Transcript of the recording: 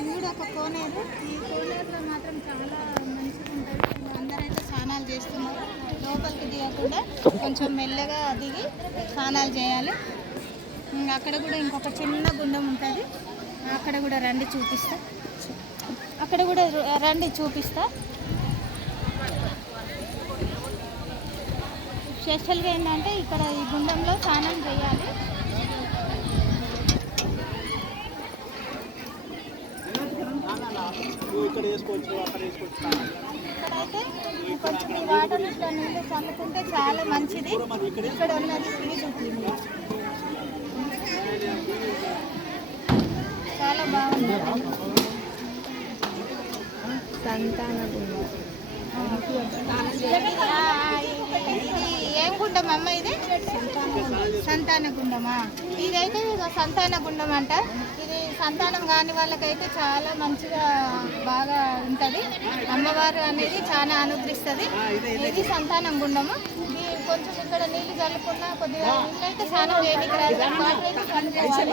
ఇది కూడా ఒక కోనేరు. ఈ కోనేరులో మాత్రం చాలా మంచిగా ఉంటుంది. అందరైతే స్నానాలు చేస్తున్నారు. లోపలికి దిగకుండా కొంచెం మెల్లగా దిగి స్నానాలు చేయాలి. అక్కడ కూడా ఇంకొక చిన్న గుండం ఉంటుంది. అక్కడ కూడా రండి చూపిస్తా. స్పెషల్గా ఏంటంటే ఇక్కడ ఈ గుండంలో స్నానం చేయాలి. ఇక్కడైతే కొంచెం ఈ వాటర్ ఇట్లా నీళ్ళు చల్లుకుంటే చాలా మంచిది. ఇక్కడ ఉన్నది చాలా బాగుంది. ఇది ఏం గుండం అమ్మ? ఇది సంతాన గుండమా? ఇదైతే సంతాన గుండం అంట. ఇది సంతానం కాని వాళ్ళకైతే చాలా మంచిగా బాగా ఉంటుంది. అమ్మవారు అనేది చాలా అనుగ్రహిస్తుంది. ఇది సంతానం గుండము. కొంచెం ఇక్కడ నీళ్ళు చల్లుకున్నా కొద్దిగా నీళ్ళైతే స్నానం చేయడానికి రాదు. వాటర్ అయితే చల్లుకోవాలి.